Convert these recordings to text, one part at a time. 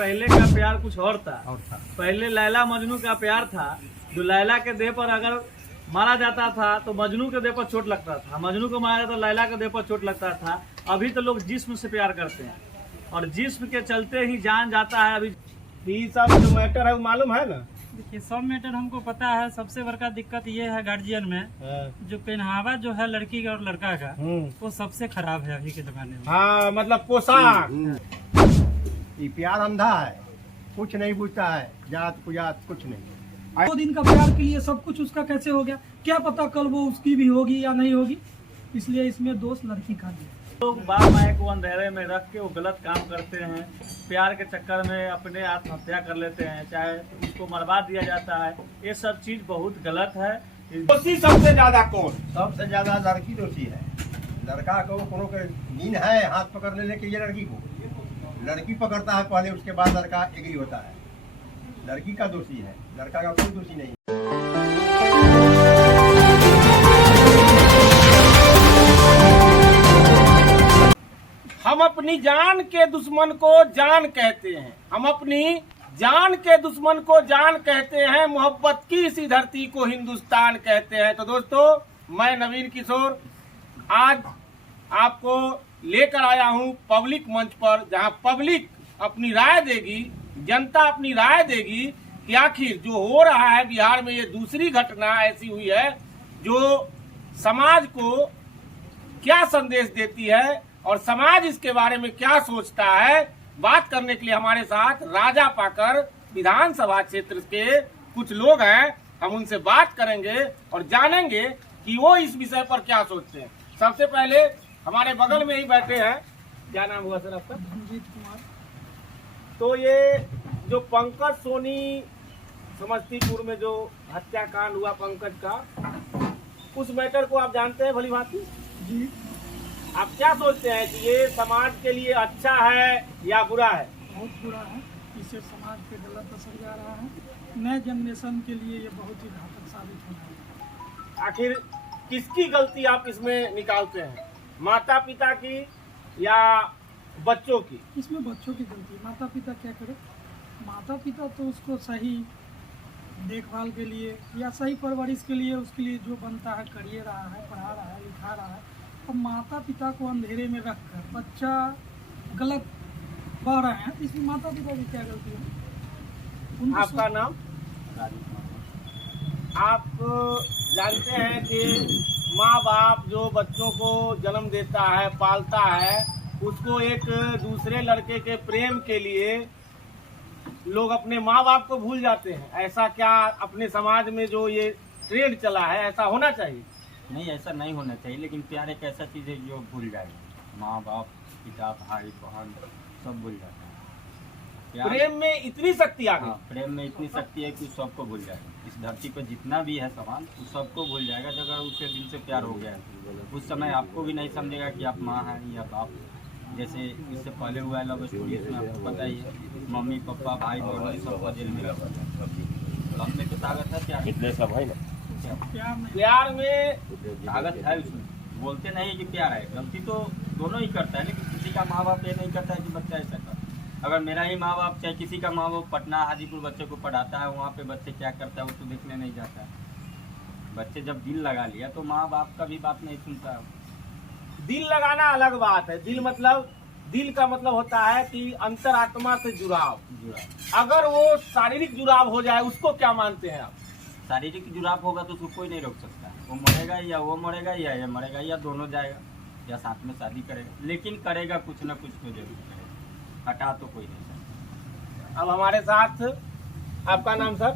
पहले का प्यार कुछ और था। पहले लैला मजनू का प्यार था, जो लैला के देह पर अगर मारा जाता था तो मजनू के देह पर चोट लगता था, मजनू को मारा जाता तो लैला के देह पर चोट लगता था। अभी तो लोग जिस्म से प्यार करते हैं और जिस्म के चलते ही जान जाता है। अभी ये सब जो मैटर है वो मालूम है ना? देखिए सब मैटर हमको पता है। सबसे बड़का दिक्कत ये है गार्जियन में, जो पहनावा जो है लड़की का और लड़का का, वो सबसे खराब है अभी के जमाने में। हाँ, मतलब पोशाक। ये प्यार अंधा है, कुछ नहीं पूछता है, जात कुजात कुछ नहीं। 2 दिन का प्यार के लिए सब कुछ उसका कैसे हो गया, क्या पता कल वो उसकी भी होगी या नहीं होगी। इसलिए इसमें दोष लड़की का भी है। लोग बाप माए को अंधेरे में रख के वो गलत काम करते हैं, प्यार के चक्कर में अपने आत्महत्या कर लेते हैं, चाहे उसको मरवा दिया जाता है। ये सब चीज बहुत गलत है। दोषी सबसे ज्यादा कौन? सबसे ज्यादा लड़की दोषी है। लड़का को कोनो के नींद है हाथ पकड़ लेने के, ये लड़की को लड़की पकड़ता है पहले, उसके बाद लड़का एग्री होता है। लड़की का दोषी है, लड़का का कोई दोषी नहीं। हम अपनी जान के दुश्मन को जान कहते हैं, हम अपनी जान के दुश्मन को जान कहते हैं, मोहब्बत की इसी धरती को हिंदुस्तान कहते हैं। तो दोस्तों, मैं नवीन किशोर आज आपको लेकर आया हूं पब्लिक मंच पर, जहां पब्लिक अपनी राय देगी, जनता अपनी राय देगी कि आखिर जो हो रहा है बिहार में, ये दूसरी घटना ऐसी हुई है जो समाज को क्या संदेश देती है और समाज इसके बारे में क्या सोचता है। बात करने के लिए हमारे साथ राजा पाकर विधानसभा क्षेत्र के कुछ लोग हैं। हम उनसे बात करेंगे और जानेंगे कि वो इस विषय पर क्या सोचते हैं। सबसे पहले हमारे बगल में ही बैठे हैं, क्या नाम हुआ सर आपका? रंजीत कुमार। तो ये जो पंकज सोनी समस्तीपुर में जो हत्याकांड हुआ पंकज का, उस मैटर को आप जानते हैं भली भांति जी। आप क्या सोचते हैं कि ये समाज के लिए अच्छा है या बुरा है? बहुत बुरा है, इससे समाज पे गलत असर जा रहा है। नए जनरेशन के लिए ये बहुत ही घातक साबित होना है। आखिर किसकी गलती आप इसमें निकालते हैं, माता पिता की या बच्चों की? इसमें बच्चों की गलती है। माता पिता क्या करे? माता पिता तो उसको सही देखभाल के लिए या सही परवरिश के लिए उसके लिए जो बनता है करिए रहा है, पढ़ा रहा है, लिखा रहा है। अब माता पिता को अंधेरे में रखकर बच्चा गलत बढ़ रहे हैं, इसमें माता पिता की क्या गलती है? आपका नाम? आप जानते हैं कि माँ बाप जो बच्चों को जन्म देता है, पालता है, उसको एक दूसरे लड़के के प्रेम के लिए लोग अपने माँ बाप को भूल जाते हैं। ऐसा क्या अपने समाज में जो ये ट्रेंड चला है, ऐसा होना चाहिए? नहीं, ऐसा नहीं होना चाहिए, लेकिन प्यार एक ऐसा चीज़ है जो भूल जाएगी। माँ बाप, पिता, भाई बहन सब भूल जाते हैं। प्रेम में इतनी शक्ति आ गई। हाँ, प्रेम में इतनी शक्ति है कि सबको भूल जाएगा। इस धरती पर जितना भी है सामान, उस सबको भूल जाएगा। जब अगर उसे दिल से प्यार हो गया है, उस समय आपको भी नहीं समझेगा कि आप माँ हैं या बाप। जैसे इससे पहले हुआ है लव स्टोरी, इसमें आपको पता ही है, मम्मी पापा भाई बहन सबको जेल में लगा। लव में तो ताकत है, प्यार कितने सब है ना? प्यार में ताकत है उसमें। बोलते नहीं कि प्यार है, गलती तो दोनों ही करता है, लेकिन किसी का माँ बाप ये नहीं करता है कि बच्चा ऐसा कर। अगर मेरा ही माँ बाप चाहे किसी का माँ बाप पटना हाजीपुर बच्चे को पढ़ाता है, वहाँ पे बच्चे क्या करता है वो तो देखने नहीं जाता है। बच्चे जब दिल लगा लिया तो माँ बाप का भी बात नहीं सुनता है। दिल लगाना अलग बात है। दिल का मतलब होता है कि अंतरात्मा से जुड़ाव। अगर वो शारीरिक जुड़ाव हो जाए, उसको क्या मानते हैं आप? शारीरिक जुड़ाव होगा तो उसको कोई नहीं रोक सकता। वो मरेगा या वो मरेगा या ये मरेगा या दोनों जाएगा या साथ में शादी करेगा, लेकिन करेगा कुछ ना कुछ तो जरूर करेगा। हटा तो कोई नहीं सकता। अब हमारे साथ आपका नाम सर?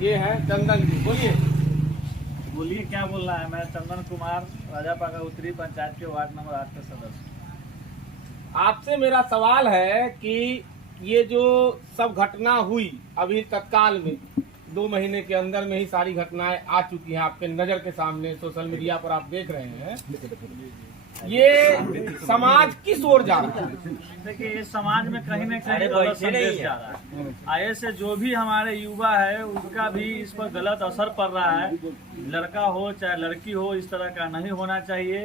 ये है चंदन जी, बोलिए। बोलिए क्या बोल रहा है? मैं चंदन कुमार, राजापाका उत्तरी पंचायत के वार्ड नंबर 8 के सदस्य। आपसे मेरा सवाल है कि ये जो सब घटना हुई अभी तत्काल में 2 महीने के अंदर में ही सारी घटनाएं आ चुकी हैं आपके नजर के सामने, सोशल मीडिया पर आप देख रहे हैं, ये समाज किस ओर जा रहा है? देखिए, ये समाज में कहीं न कहीं गलत संदेश जा रहा है। आए से जो भी हमारे युवा है उसका भी इस पर गलत असर पड़ रहा है। लड़का हो चाहे लड़की हो, इस तरह का नहीं होना चाहिए।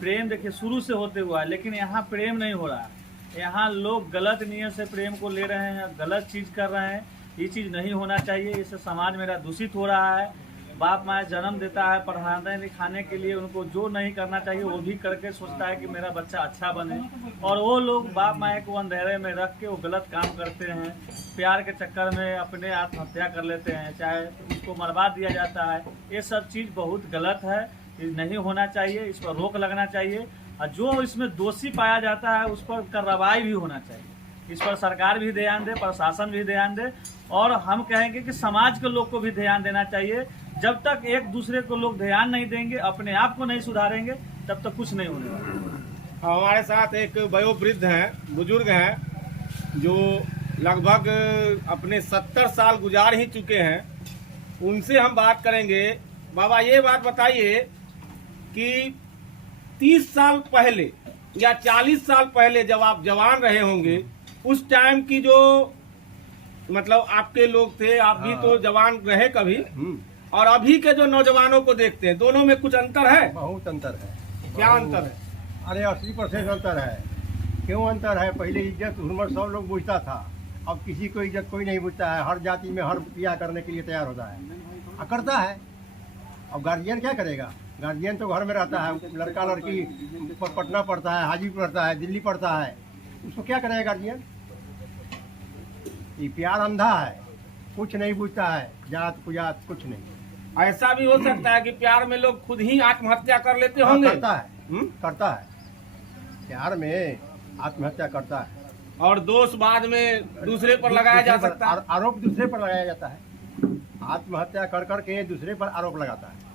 प्रेम देखिए शुरू से होते हुआ है, लेकिन यहाँ प्रेम नहीं हो रहा है। यहाँ लोग गलत नियत से प्रेम को ले रहे हैं, गलत चीज़ कर रहे हैं। ये चीज़ नहीं होना चाहिए, इससे समाज मेरा दूषित हो रहा है। बाप माँ जन्म देता है पढ़ाने लिखाने के लिए, उनको जो नहीं करना चाहिए वो भी करके सोचता है कि मेरा बच्चा अच्छा बने, और वो लोग बाप माँ को अंधेरे में रख के वो गलत काम करते हैं। प्यार के चक्कर में अपने आत्महत्या कर लेते हैं, चाहे उसको मरवा दिया जाता है। ये सब चीज़ बहुत गलत है, ये नहीं होना चाहिए, इस पर रोक लगना चाहिए, और जो इसमें दोषी पाया जाता है उस पर कार्रवाई भी होना चाहिए। इस पर सरकार भी ध्यान दे, प्रशासन भी ध्यान दे, और हम कहेंगे कि समाज के लोग को भी ध्यान देना चाहिए। जब तक एक दूसरे को लोग ध्यान नहीं देंगे, अपने आप को नहीं सुधारेंगे, तब तक कुछ नहीं होने वाला। हमारे साथ एक वयोवृद्ध हैं, बुजुर्ग हैं, जो लगभग अपने 70 साल गुजार ही चुके हैं। उनसे हम बात करेंगे। बाबा, ये बात बताइए कि 30 साल पहले या 40 साल पहले जब आप जवान रहे होंगे, उस टाइम की जो मतलब आपके लोग थे, आप भी तो जवान रहे कभी, और अभी के जो नौजवानों को देखते हैं, दोनों में कुछ अंतर है? बहुत अंतर है। क्या अंतर है? अरे 80% अंतर है। क्यों अंतर है? पहले इज्जत हुर्मत सब लोग पूछता था, अब किसी को इज्जत कोई नहीं पूछता है। हर जाति में हर ब्याह करने के लिए तैयार होता है, करता है। अब गार्जियन क्या करेगा? गार्जियन तो घर में रहता है, लड़का लड़की पटना पढ़ता है, हाजीपुर पढ़ता है, दिल्ली पढ़ता है, उसको क्या करेगा गार्जियन? ये प्यार अंधा है, कुछ नहीं पूछता है, जात कुजात कुछ नहीं। ऐसा भी हो सकता है कि प्यार में लोग खुद ही आत्महत्या कर लेते होंगे। करता है, करता है, प्यार में आत्महत्या करता है, और दोष बाद में दूसरे पर लगाया जा सकता है। आरोप दूसरे पर लगाया जाता है। आत्महत्या कर करके दूसरे पर आरोप लगाता है।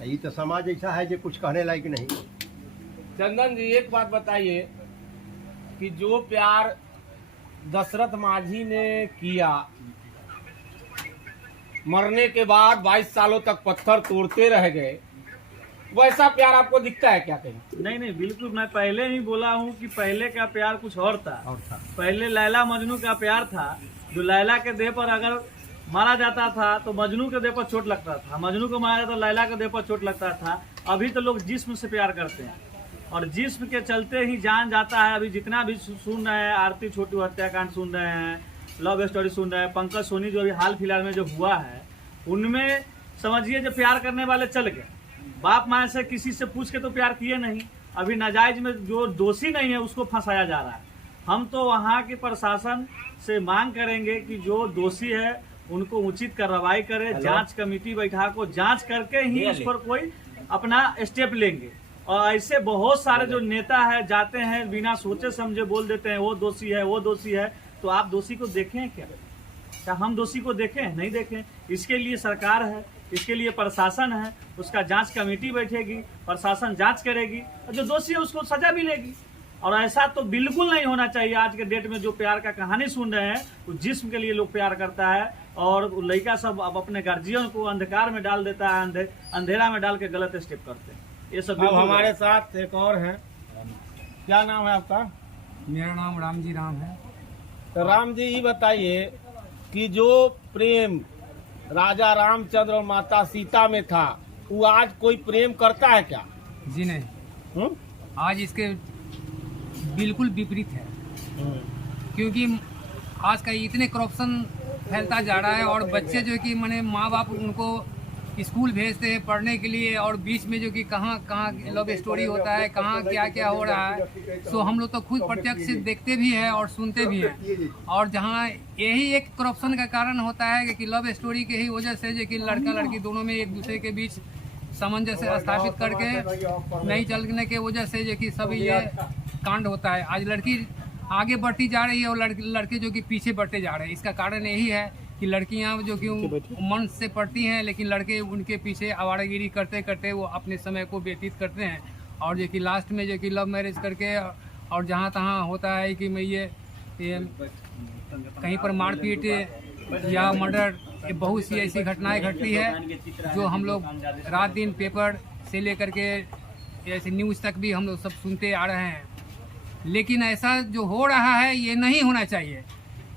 यही तो समाज ऐसा है जो कुछ कहने लायक नहीं। चंदन जी, एक बात बताइए कि जो प्यार दशरथ माझी ने किया, मरने के बाद 22 सालों तक पत्थर तोड़ते रह गए, वैसा प्यार आपको दिखता है क्या कहीं? नहीं, बिल्कुल। मैं पहले ही बोला हूँ कि पहले का प्यार कुछ और था। पहले लैला मजनू का प्यार था, जो लैला के देह पर अगर मारा जाता था तो मजनू के देह पर चोट लगता था, मजनू को मारा जाता तो लैला के देह पर चोट लगता था। अभी तो लोग जिस्म से प्यार करते हैं, और जिस्म के चलते ही जान जाता है। अभी जितना भी सुन रहे हैं, आरती छोटू हत्याकांड सुन रहे हैं, लव स्टोरी सुन रहे हैं, पंकज सोनी जो अभी हाल फिलहाल में जो हुआ है, उनमें समझिए जो प्यार करने वाले चल गए। बाप माँ से किसी से पूछ के तो प्यार किए नहीं। अभी नाजायज में जो दोषी नहीं है उसको फंसाया जा रहा है। हम तो वहाँ के प्रशासन से मांग करेंगे कि जो दोषी है उनको उचित कार्रवाई करे, जांच कमेटी बैठा को जांच करके ही इस पर कोई अपना स्टेप लेंगे। और ऐसे बहुत सारे जो नेता है जाते हैं बिना सोचे समझे बोल देते हैं वो दोषी है, वो दोषी है। तो आप दोषी को देखें क्या हम दोषी को देखें? नहीं देखें। इसके लिए सरकार है, इसके लिए प्रशासन है, उसका जांच कमेटी बैठेगी, प्रशासन जांच करेगी, और जो दोषी है उसको सजा मिलेगी। और ऐसा तो बिल्कुल नहीं होना चाहिए। आज के डेट में जो प्यार का कहानी सुन रहे हैं, वो जिस्म के लिए लोग प्यार करता है, और लड़का सब अब अपने गार्जियन को अंधकार में डाल देता है, अंधेरा में डाल के गलत स्टेप करते हैं। ये सब अब हमारे साथ एक और हैं। क्या नाम है आपका? मेरा नाम राम जी राम है। तो राम जी, ये बताइए कि जो प्रेम राजा रामचंद्र और माता सीता में था, वो आज कोई प्रेम करता है क्या? जी नहीं। आज इसके बिल्कुल विपरीत है, क्योंकि आज का इतने करप्शन फैलता जा रहा है, और बच्चे जो कि माने माँ बाप उनको स्कूल भेजते हैं पढ़ने के लिए, और बीच में जो कि कहाँ कहाँ लव स्टोरी होता है, कहाँ क्या क्या हो रहा है, सो हम लोग तो खुद प्रत्यक्ष देखते भी हैं और सुनते भी हैं। और जहाँ यही एक करप्शन का कारण होता है कि लव स्टोरी के ही वजह से जो कि लड़का लड़की दोनों में एक दूसरे के बीच सामंजस्य स्थापित करके नहीं चलने के वजह से जो कि सभी ये कांड होता है। आज लड़की आगे बढ़ती जा रही है और लड़के जो कि पीछे बढ़ते जा रहे हैं। इसका कारण यही है कि लड़कियां जो कि मन से पढ़ती हैं, लेकिन लड़के उनके पीछे आवारागिरी करते करते वो अपने समय को व्यतीत करते हैं, और जो कि लास्ट में जो कि लव मैरिज करके और जहां तहां होता है कि मैं ये कहीं पर मारपीट या मर्डर, बहुत सी ऐसी घटनाएं घटती है जो हम लोग रात दिन पेपर से लेकर के ऐसे न्यूज़ तक भी हम लोग सब सुनते आ रहे हैं। लेकिन ऐसा जो हो रहा है ये नहीं होना चाहिए,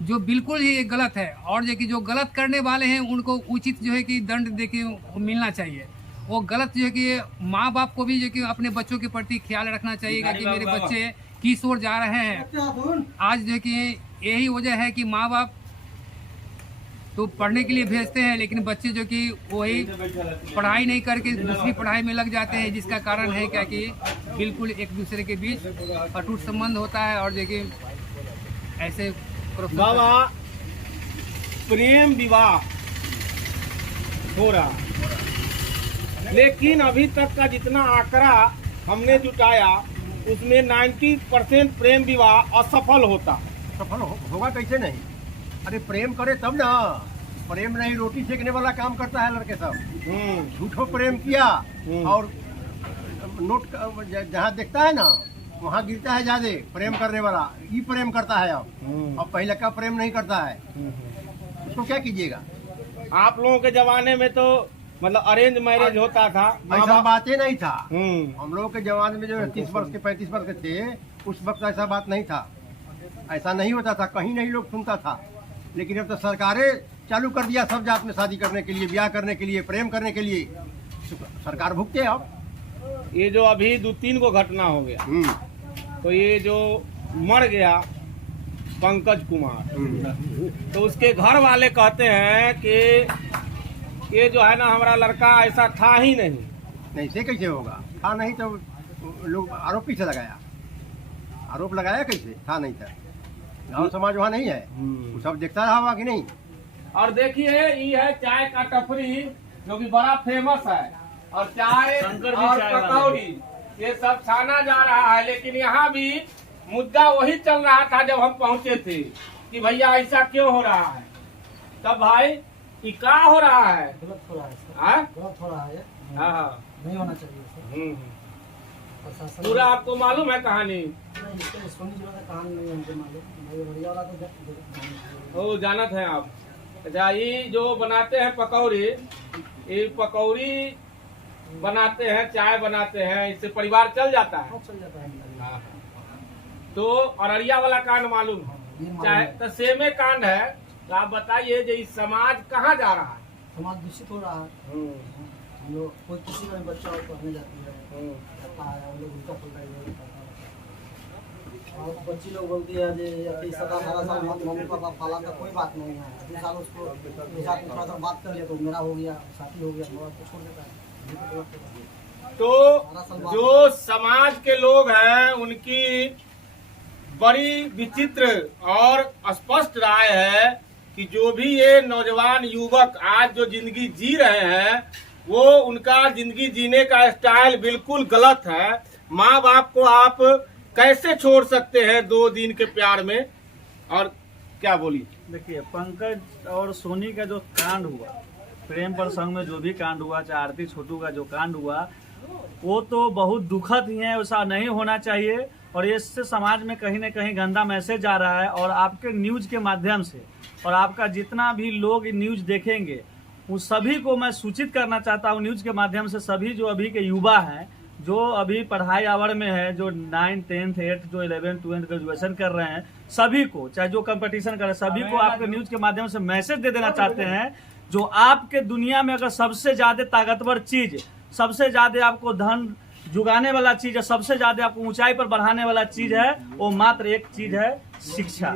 जो बिल्कुल ही गलत है। और जो कि जो गलत करने वाले हैं उनको उचित जो है कि दंड देके मिलना चाहिए। वो गलत जो है कि माँ बाप को भी जो कि अपने बच्चों के प्रति ख्याल रखना चाहिए कि मेरे बच्चे किस ओर जा रहे हैं। आज जो कि यही वजह है कि माँ बाप तो पढ़ने के लिए भेजते हैं, लेकिन बच्चे जो कि वही पढ़ाई नहीं करके दूसरी पढ़ाई में लग जाते हैं, जिसका कारण है क्या कि बिल्कुल एक दूसरे के बीच अटूट संबंध होता है और जो कि ऐसे बाबा प्रेम विवाह हो रहा, लेकिन अभी तक का जितना आंकड़ा हमने जुटाया उसमें 90% प्रेम विवाह असफल होता। सफल होगा कैसे नहीं? अरे प्रेम करे तब ना। प्रेम नहीं, रोटी सेकने वाला काम करता है लड़के सब। झूठो प्रेम किया और नोट जहाँ देखता है ना वहाँ गिरता है ज्यादा प्रेम करने वाला। ये प्रेम करता है अब पहले का प्रेम नहीं करता है। उसको क्या कीजिएगा? आप लोगों के जमाने में तो मतलब अरेंज मैरिज होता था, ऐसा बातें नहीं था। हम लोगों के जमाने में जो 30 वर्ष के 35 वर्ष के थे उस वक्त ऐसा बात नहीं था, ऐसा नहीं होता था, कहीं नहीं लोग सुनता था। लेकिन अब तो सरकारें चालू कर दिया सब जात में शादी करने के लिए, ब्याह करने के लिए, प्रेम करने के लिए सरकार भुगते है। अब ये जो अभी 2-3 को घटना हो गया, तो ये जो मर गया पंकज कुमार, तो उसके घर वाले कहते हैं कि ये जो है ना हमारा लड़का ऐसा था ही नहीं। से कैसे होगा? था नहीं तो लोग आरोप कैसे लगाया? आरोप लगाया कैसे? था नहीं था। गाँव समाज वहाँ नहीं है, वो सब देखता रहा कि नहीं। और देखिए ये है चाय का टपरी जो कि बड़ा फेमस है, और चाय और पकौड़ी ये सब छाना जा रहा है। लेकिन यहाँ भी मुद्दा वही चल रहा था जब हम पहुँचे थे कि भैया ऐसा क्यों हो रहा है। तब भाई ये क्या हो रहा है? गलत हो रहा है हाँ? गलत हो रहा है, हाँ, नहीं होना चाहिए सर। प्रशासन पूरा आपको मालूम है कहानी? नहीं, इसके सोनी जी का कहानी नहीं हमको मालूम। ये बढ़िया वाला तो जानते वो जानत है आप। अच्छा, ये जो बनाते हैं पकौड़ी, ये पकौड़ी बनाते हैं, चाय बनाते हैं, इससे परिवार चल जाता है। चल जाता है। तो अररिया वाला कांड मालूम है, चाहे तो सेमे कांड है। तो आप बताइए जो इस समाज कहाँ जा रहा है? समाज दूषित हो रहा है। हम लोग कोई किसी का भी बच्चा हो पढ़ने जाती है, जाता है, हम लोग उल्टा पुल्टा ही करता है। और बच्ची लोग बोलती है कि 17-18 साल मम्मी पापा पाला का कोई बात नहीं है, 2 साल उसको थोड़ा सा बात कर लिया तो मेरा हो गया, शादी हो गया, मोबाइल को छोड़ देता है। तो जो समाज के लोग हैं उनकी बड़ी विचित्र और स्पष्ट राय है कि जो भी ये नौजवान युवक आज जो जिंदगी जी रहे हैं वो उनका जिंदगी जीने का स्टाइल बिल्कुल गलत है। माँ बाप को आप कैसे छोड़ सकते हैं 2 दिन के प्यार में? और क्या बोलिए? देखिए, पंकज और सोनी का जो कांड हुआ, प्रेम प्रसंग में जो भी कांड हुआ, चाहे आरती छोटू का जो कांड हुआ, वो तो बहुत दुखद ही है। ऐसा नहीं होना चाहिए और इससे समाज में कहीं न कहीं गंदा मैसेज आ रहा है। और आपके न्यूज के माध्यम से और आपका जितना भी लोग न्यूज देखेंगे उस सभी को मैं सूचित करना चाहता हूँ न्यूज के माध्यम से, सभी जो अभी के युवा हैं, जो अभी पढ़ाई आवर में है, जो 9, 10, 8, जो 11, 12 ग्रेजुएशन कर रहे हैं, सभी को, चाहे जो कंपटीशन कर रहे हैं, सभी को आपके न्यूज के माध्यम से मैसेज दे देना चाहते हैं। जो आपके दुनिया में अगर सबसे ज्यादा ताकतवर चीज, सबसे ज्यादा आपको धन जुगाने वाला चीज है, सबसे ज्यादा आपको ऊंचाई पर बढ़ाने वाला चीज है, वो मात्र एक चीज है, शिक्षा।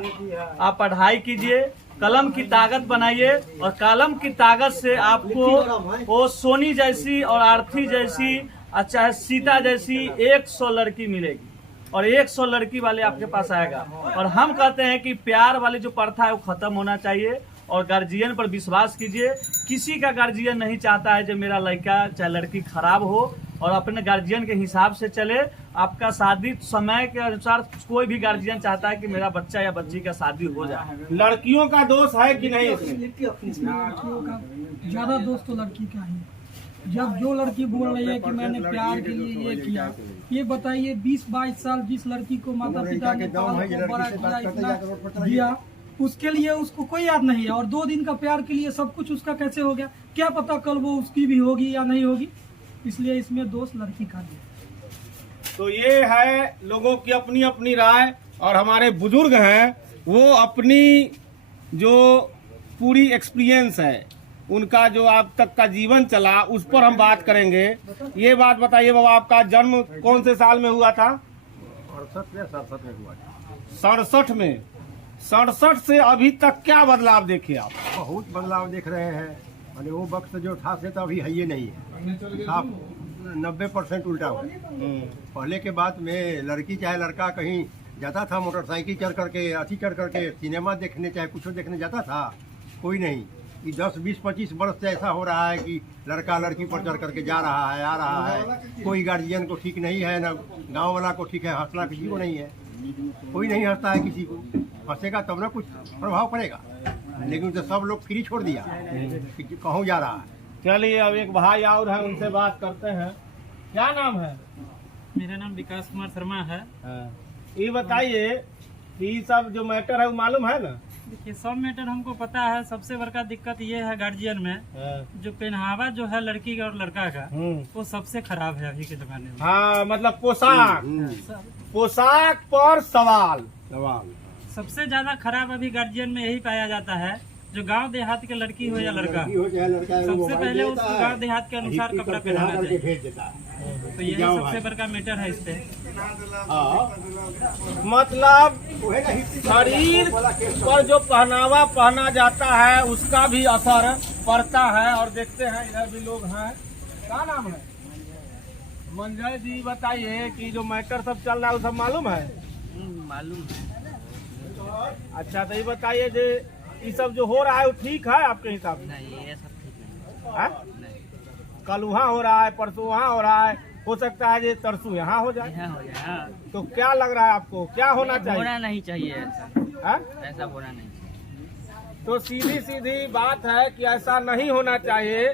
आप पढ़ाई कीजिए, कलम की ताकत बनाइए और कलम की ताकत से आपको वो सोनी जैसी और आरती जैसी, चाहे सीता जैसी 100 लड़की मिलेगी और 100 लड़की वाले आपके पास आएगा। और हम कहते हैं कि प्यार वाली जो प्रथा है वो खत्म होना चाहिए और गार्जियन पर विश्वास कीजिए। किसी का गार्जियन नहीं चाहता है कि मेरा लड़का चाहे लड़की खराब हो, और अपने गार्जियन के हिसाब से चले। आपका शादी समय के अनुसार कोई भी गार्जियन चाहता है कि मेरा बच्चा या बच्ची का शादी हो जाए। लड़कियों का दोष है कि नहीं? इसमें लड़कियों का ज्यादा दोष तो लड़की का ही। जब जो लड़की बोल रही है कि मैंने प्यार के लिए ये किया, ये बताइए 20-22 साल जिस लड़की को माता पिता ने बड़ा किया, इतना दिया, उसके लिए उसको कोई याद नहीं है। और 2 दिन का प्यार के लिए सब कुछ उसका कैसे हो गया, क्या पता कल वो उसकी भी होगी या नहीं होगी। इसलिए इसमें दोष लड़की का है। तो ये है लोगों की अपनी अपनी राय, और हमारे बुजुर्ग हैं वो अपनी जो पूरी एक्सपीरियंस है उनका, जो अब तक का जीवन चला, उस पर हम बात करेंगे। ये बात बताइए बाबा, आपका जन्म कौन से साल में हुआ था? 67 में हुआ। 67 में 67 से अभी तक क्या बदलाव देखे आप? बहुत बदलाव देख रहे हैं। माने वो वक्त जो था से तो अभी है ये नहीं है, साफ 90% उल्टा हो। पहले के बाद में लड़की चाहे लड़का कहीं जाता था मोटरसाइकिल चढ़ करके अथी चढ़ करके सिनेमा देखने चाहे कुछ देखने जाता था, कोई नहीं। ये 10, 20, 25 वर्ष से ऐसा हो रहा है कि लड़का लड़की पर चढ़ करके जा रहा है, आ रहा है। कोई गार्जियन को ठीक नहीं है, ना गांव वाला को ठीक है, हंसना किसी को नहीं है, कोई नहीं हंसता है किसी को। हंसेगा तब ना कुछ प्रभाव पड़ेगा, लेकिन तो सब लोग फ्री छोड़ दिया कि कहूँ जा रहा है। चलिए अब एक भाई और है, उनसे बात करते हैं। क्या नाम है? मेरा नाम विकास कुमार शर्मा है। ये बताइए कि ये सब जो मैटर है वो मालूम है ना? देखिए सब मैटर हमको पता है। सबसे बड़का दिक्कत ये है गार्जियन में, जो पहनावा जो है लड़की का और लड़का का, वो सबसे खराब है अभी के जमाने में। हाँ, मतलब पोशाक पर सवाल सबसे ज्यादा खराब अभी गार्जियन में यही पाया जाता है, जो गांव देहात के लड़की हो या लड़का, सबसे पहले उसको गांव देहात के अनुसार कपड़ा पहनाना चाहिए। तो यही सबसे बड़का मैटर है इस पे। मतलब शरीर पर जो पहनावा पहना जाता है उसका भी असर पड़ता है। और देखते हैं इधर भी लोग हैं। क्या नाम है? मंजय जी बताइए कि जो मैटर सब चल रहा है वो सब मालूम है? मालूम है। अच्छा तो ये बताइए जो ये सब जो हो रहा है वो ठीक है आपके हिसाब से? नहीं, ये सब ठीक है? कल वहाँ हो रहा है, परसों वहाँ हो रहा है, हो सकता है ये तरसों यहाँ हो जाए। तो क्या लग रहा है आपको, क्या होना चाहिए? होना नहीं चाहिए ऐसा, ऐसा होना नहीं चाहिए। तो सीधी सीधी बात है कि ऐसा नहीं होना चाहिए।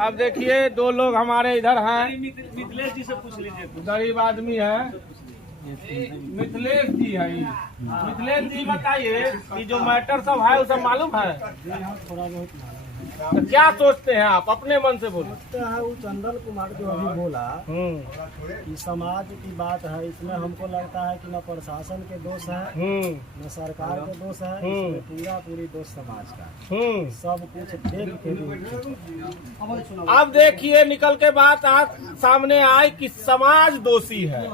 अब देखिए दो लोग हमारे इधर हैं, मिथिलेश जी से पूछ लीजिए। गरीब आदमी है, मिथिलेश जी है। मिथिलेश जी बताइए कि जो मैटर सब है वो सब मालूम है? थोड़ा बहुत तो क्या सोचते हैं आप, अपने मन से बोलो। लगता है वो चंदन कुमार जो अभी बोला कि समाज की बात है, इसमें हमको लगता है कि न प्रशासन के दोष है न सरकार के दोष है, इसमें पूरी दोष समाज का। सब कुछ देख के अब देखिए निकल के बात सामने आई कि समाज दोषी है।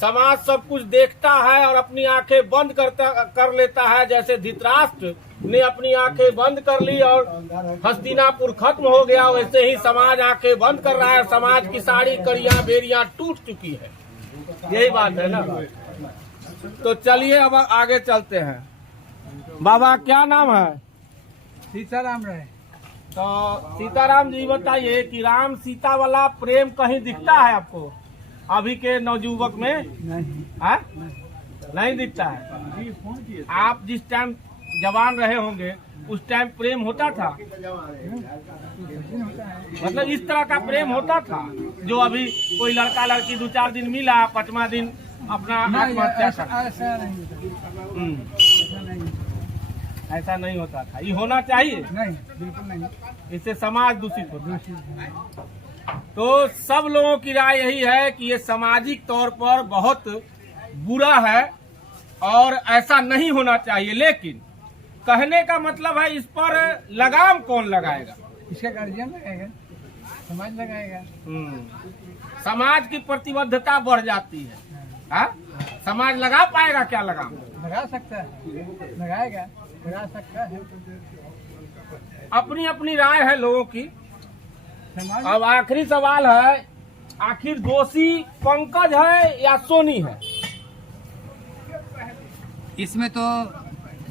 समाज सब कुछ देखता है और अपनी आंखें बंद कर लेता है। जैसे धृतराष्ट्र ने अपनी आंखें बंद कर ली और हस्तिनापुर खत्म हो गया, वैसे ही समाज आंखें बंद कर रहा है। समाज की सारी कड़ियां बेरियां टूट चुकी है। यही बात है ना? तो चलिए अब आगे चलते हैं। बाबा क्या नाम है? सीताराम रहे। तो सीताराम जी बताइए कि राम सीता वाला प्रेम कहीं दिखता है आपको अभी के नवयुवक में? नहीं दिखता है। आप जिस टाइम जवान रहे होंगे उस टाइम प्रेम होता था? मतलब इस तरह का प्रेम होता था जो अभी कोई लड़का लड़की 2-4 दिन मिला, 5वां दिन अपना आत्महत्या कर? ऐसा नहीं होता था। ये होना चाहिए? नहीं, बिल्कुल नहीं। इससे समाज दूषित होता है। तो सब लोगों की राय यही है कि ये सामाजिक तौर पर बहुत बुरा है और ऐसा नहीं होना चाहिए। लेकिन कहने का मतलब है इस पर लगाम कौन लगाएगा? इसका गार्जियन लगाएगा, समाज लगाएगा। समाज की प्रतिबद्धता बढ़ जाती है। समाज लगा पाएगा क्या लगाम? लगा सकता है, लगाएगा, लगा सकता है। अपनी अपनी राय है लोगों की। अब आखिरी सवाल है, आखिर दोषी पंकज है या सोनी है? इसमें तो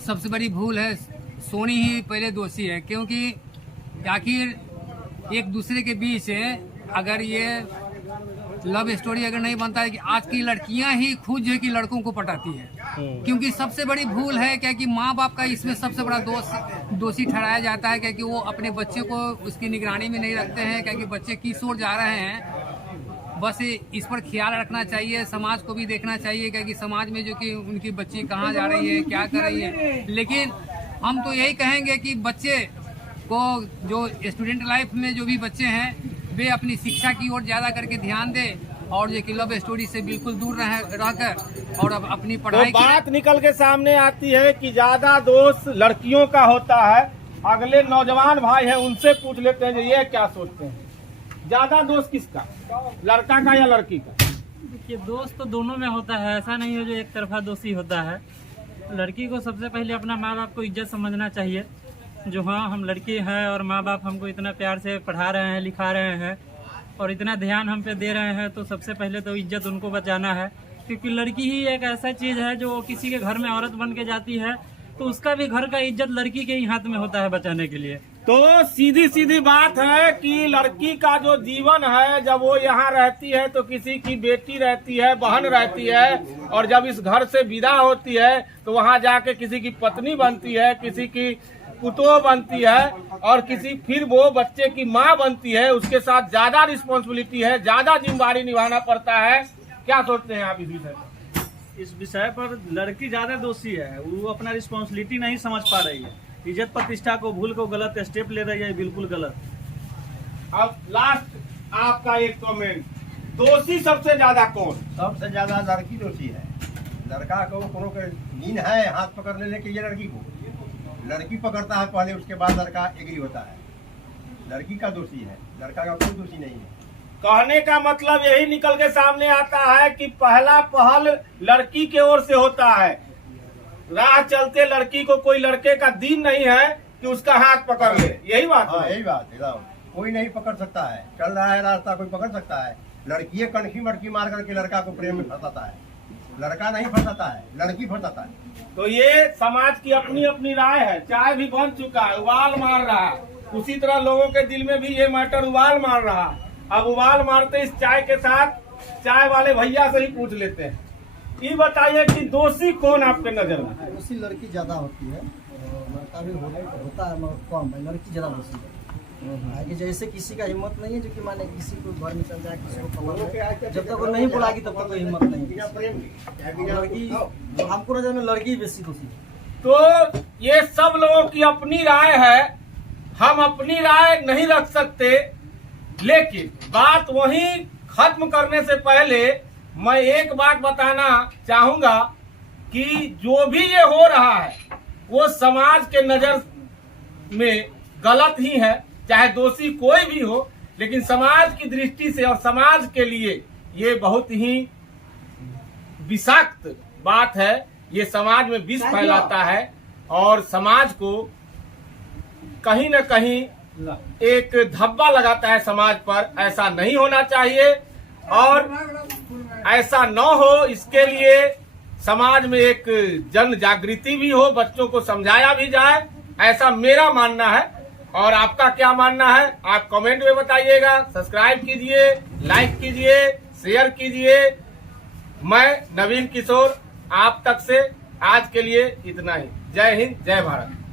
सबसे बड़ी भूल है, सोनी ही पहले दोषी है। क्योंकि आखिर एक दूसरे के बीच अगर ये लव स्टोरी अगर नहीं बनता है कि आज की लड़कियां ही खुद जो है कि लड़कों को पटाती है। क्योंकि सबसे बड़ी भूल है क्या कि माँ बाप का इसमें सबसे बड़ा दोषी ठहराया जाता है, क्या कि वो अपने बच्चे को उसकी निगरानी में नहीं रखते हैं। क्या कि बच्चे किस ओर जा रहे हैं, बस इस पर ख्याल रखना चाहिए। समाज को भी देखना चाहिए क्या कि समाज में जो कि उनकी बच्ची कहाँ जा रही है, क्या कर रही है। लेकिन हम तो यही कहेंगे कि बच्चे को, जो स्टूडेंट लाइफ में जो भी बच्चे हैं, वे अपनी शिक्षा की ओर ज्यादा करके ध्यान दे और जो कि लव स्टोरी से बिल्कुल दूर रहकर और अब अपनी पढ़ाई तो बात निकल के सामने आती है कि ज्यादा दोष लड़कियों का होता है। अगले नौजवान भाई हैं उनसे पूछ लेते हैं ये क्या सोचते हैं, ज्यादा दोष किसका, लड़का का या लड़की का? देखिए दोस्त तो दोनों में होता है, ऐसा नहीं हो जो एक तरफा दोषी होता है। लड़की को सबसे पहले अपना माँ बाप को इज्जत समझना चाहिए, जो हाँ हम लड़की हैं और माँ बाप हमको इतना प्यार से पढ़ा रहे हैं, लिखा रहे हैं और इतना ध्यान हम पे दे रहे हैं, तो सबसे पहले तो इज्जत उनको बचाना है। क्योंकि लड़की ही एक ऐसा चीज़ है जो किसी के घर में औरत बन के जाती है तो उसका भी घर का इज्जत लड़की के ही हाथ में होता है बचाने के लिए। तो सीधी सीधी बात है कि लड़की का जो जीवन है, जब वो यहाँ रहती है तो किसी की बेटी रहती है, बहन रहती है, और जब इस घर से विदा होती है तो वहाँ जाके किसी की पत्नी बनती है, किसी की पुतोह बनती है और किसी फिर वो बच्चे की माँ बनती है। उसके साथ ज्यादा रिस्पॉन्सिबिलिटी है, ज्यादा जिम्मेदारी निभाना पड़ता है। क्या सोचते हैं आप इस विषय पर? इस विषय पर लड़की ज्यादा दोषी है, वो अपना रिस्पॉन्सिबिलिटी नहीं समझ पा रही है, इज्जत प्रतिष्ठा को भूल को गलत स्टेप ले रही है, बिल्कुल गलत। अब लास्ट आपका एक कमेंट, दोषी सबसे ज्यादा कौन? सबसे ज्यादा लड़की दोषी है। लड़का को कोनो के नींद है हाथ पकड़ लेने के लिए लड़की को, लड़की पकड़ता है पहले, उसके बाद लड़का एग्री होता है। लड़की का दोषी है, लड़का का कोई दोषी नहीं है। कहने का मतलब यही निकल के सामने आता है कि पहला पहल लड़की के ओर से होता है। राह चलते लड़की को कोई लड़के का दिन नहीं है कि उसका हाथ पकड़ ले, यही बात है। यही बात है, कोई नहीं पकड़ सकता है। चल रहा है रास्ता, कोई पकड़ सकता है? लड़की कनखी मटकी मार करके लड़का को प्रेम में फंसाता है, लड़का नहीं फंसाता है, लड़की फंसाता है। तो ये समाज की अपनी अपनी राय है। चाय भी बन चुका है, उबाल मार रहा है, उसी तरह लोगों के दिल में भी ये मैटर उबाल मार रहा है। अब उबाल मारते इस चाय के साथ चाय वाले भैया से ही पूछ लेते हैं। ये बताइए कि दोषी कौन आपके नजर में? दोषी लड़की ज्यादा होती है, लड़का भी होता है मगर कम है, लड़की ज्यादा दोषी है। आगे जैसे किसी का हिम्मत नहीं है जो कि माने किसी को घर में चल जाए, किसी को खबर, जब तक वो नहीं बुलाएगी तब तक कोई हिम्मत नहीं है। लड़की हमको नजर में लड़की बेसी दोषी है। तो ये सब लोगों की अपनी राय है, हम अपनी राय नहीं रख सकते। लेकिन बात वहीं खत्म करने से पहले मैं एक बात बताना चाहूंगा कि जो भी ये हो रहा है वो समाज के नजर में गलत ही है, चाहे दोषी कोई भी हो, लेकिन समाज की दृष्टि से और समाज के लिए ये बहुत ही विषाक्त बात है। ये समाज में विष फैलाता है और समाज को कहीं न कहीं एक धब्बा लगाता है समाज पर। ऐसा नहीं होना चाहिए और ऐसा न हो, इसके लिए समाज में एक जन जागृति भी हो, बच्चों को समझाया भी जाए, ऐसा मेरा मानना है। और आपका क्या मानना है आप कमेंट में बताइएगा। सब्सक्राइब कीजिए, लाइक कीजिए, शेयर कीजिए। मैं नवीन किशोर आप तक से आज के लिए इतना ही। जय हिंद, जय भारत।